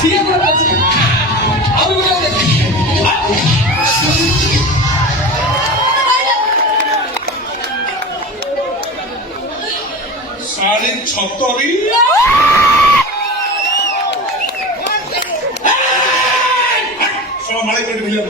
ଠିଆ ପୁରା ଅଛି ଆଉ ଗୋଟେ ଶାଢ଼ୀ ଛତରୀ ମାଳି କରି ଭିଡ଼ିଓ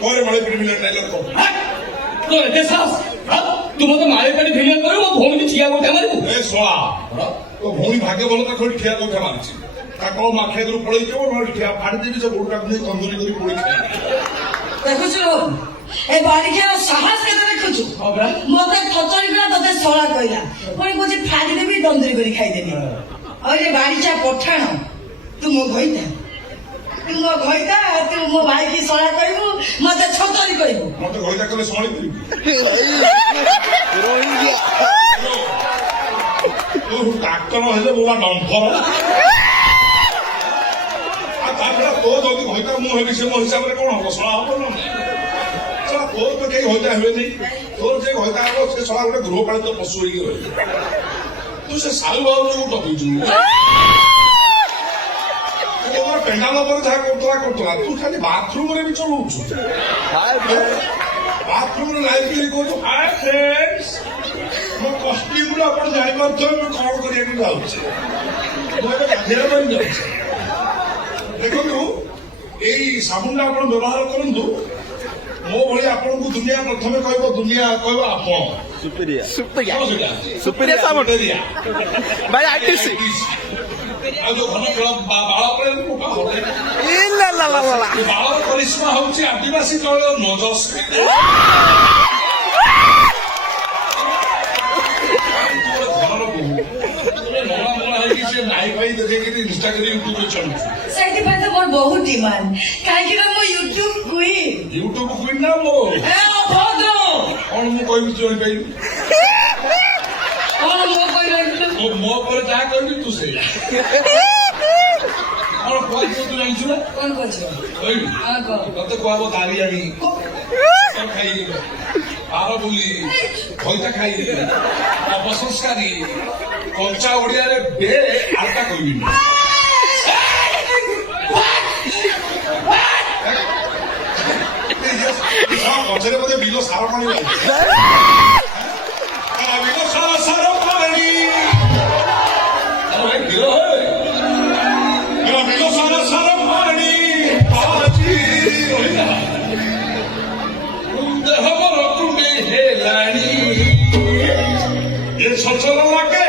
ପରେ ମାଳି କରି ଭିଡ଼ିଓ ଡାଇଲଗ ତୁ ମତେ ମାଳି ପାଣି ଭିଡ଼ିଓ କରିବୁ ମୋ ଭଉଣୀ ଠିଆ ଗୋଟା ମାରିବୁ ଏ ଶଳା ତୋ ଭଉଣୀ ଭାଗ୍ୟ ଭଲ ତା ଖୋଲି ଠିଆ ଗୋଟା ମାରିଛି ତାକୁ ମାଖିଆ ଦୂର ପଳେଇଯିବ ନହେଲେ ଠିଆ ଫାଡ଼ିଦେବି ସେ ଗୋଟାକୁ ନେଇ ତନ୍ଦୁରୀ କରି ପୋଡ଼ି ଖାଇବି ଦେଖୁଛୁ ଏ ବାଳିକାର ସାହସ କେତେ ଦେଖୁଛୁ ମତେ ଖଚଡି କିନା ତତେ ଶଳା କହିଲା ପୁଣି କହୁଛି ଫାଡ଼ିଦେବି ଦନ୍ଦୁରୀ କରି ଖାଇଦେବି ଆଉ ଏ ବାଳିଚା ପଠାଣ ତୁ ମୋ ଘଇତା ତୁ ମୋ ଘଇତା ତୁ ମୋ ଭାଇକି ଶଳା କହିବୁ ମତେ ଛତରି କହିବୁ ମତେ ଘଇତା କଲେ ଶଳି କରିବି ତୁ ଡାକ୍ତର ହେଲେ ବୋବା ଡମ୍ଫର ଆଉ ତାପରେ ତୋ ଯଦି ଘଇତା ମୁଁ ହେବି ସେ ମୋ ହିସାବରେ କଣ ହବ ଶଳା ହବ ନା ତୋର ତ କେହି ହଇତା ହୁଏନି ତୋର ଯେ ହଇତା ହବ ସେ ଶଳା ଗୋଟେ ଗୃହପାଳିତ ପଶୁ ହେଇକି ରହିବ ତୁ ସେ ସାହୁ ବାବୁକୁ ଟପିଛୁ ପେଣ୍ଡାଲ ପରେ ଯାହା କରୁଥିଲା ତୁ ଖାଲି ବାଥରୁମରେ ବି ଚଳଉଛୁ ବାଥରୁମରେ ଲାଇବ୍ରେରୀ କହୁଛୁ ହାଏ ଫ୍ରେଣ୍ଡସ୍ ମୋ କଷ୍ଟ୍ୟୁମରୁ ଆପଣ ଜାଣିପାରୁଥିବେ ମୁଁ କଣ କରିବାକୁ ଯାଉଛି ମୁଁ ଏବେ ଗାଧେଇବା ପାଇଁ ଯାଉଛି ଦେଖନ୍ତୁ ଏଇ ସାବୁନଟା ଆପଣ ବ୍ୟବହାର କରନ୍ତୁ ମୋ ଭଳି ଆପଣଙ୍କୁ ଦୁନିଆ ପ୍ରଥମେ କହିବ ଦୁନିଆ କହିବ ଆପଣ ସୁପିରିୟା ସାବୁନ ଭାଇ ଆଇଟିସି ଆଉ ଯୋଉ ଘନ ଖେଳ ବାଳ ଉପରେ ବାଳର ପରିସୀମା ହଉଛି ଆଦିବାସୀ ତୈଳ ନଜସ୍ ଘରର ବୋହୁ ମଙ୍ଗଳା ମଙ୍ଗଳା ହେଇକି ସେ ନାଇ ପାଇ ଦେଖେଇକି ଇନଷ୍ଟା କରି ୟୁଟ୍ୟୁବରେ ଛାଡୁଛି ସେଇଥିପାଇଁ ତ ମୋର ବହୁତ ଡିମାଣ୍ଡ କାହିଁକି ନା ମୁଁ ୟୁଟ୍ୟୁବ କୁଇନ୍ ୟୁଟ୍ୟୁବ କୁଇନ୍ ନା ମୋ ଅଭଦ୍ର କଣ ମୁଁ କହିବି ତୁ ଜାଣିପାରିବୁ କଣ ମୋ କହିଲା ମୋ ଉପରେ ଯାହା କହିବି ତୁ ସେଇଆ କଣ କୁହାଯିବ ତୁ ଜାଣିଛୁ ନା କଣ କହୁଛ କହିବି ତତେ କୁହାବ ଦାରିଆଣି ଖାଇ ବାର ବୋଲି ଖଇତା ଖାଇ ଅପସଂସ୍କାରୀ କଞ୍ଚା ଓଡିଆରେ ବେ ଆଲଟା କହିବିନି ପଛରେ ବୋଧେ ବିଲ ସାର ପାଣି ବିଲ ସାର ପାଣି ବିଲ ସାର ପାଣି ଦେହ ମୋର କୁଣ୍ଡେଇ ହେଲାଣି ଏ ସଚଳ ଲାଗେ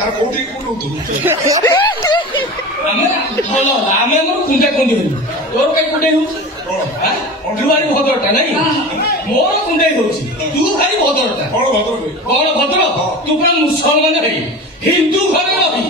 ତାର କୋଉଠି କୋଉଠୁ ଆମେ ଭଲ ଆମେ ଆମର କୁଣ୍ଡା କୁଣ୍ଡି ହେଲୁ ତୋର କାଇଁ କୁଣ୍ଡେଇ ହଉଛି ତୁ ଭାରି ଭଦ୍ରଟା ନାଇଁ ମୋର କୁଣ୍ଡେଇ ହଉଛି ତୁ ଭାରି ଭଦ୍ରଟା କଣ ଭଦ୍ର କଣ ଭଦ୍ର ତୁ ପୁରା ମୁସଲମାନ ହେଇ ହିନ୍ଦୁ ଘରେ ରହି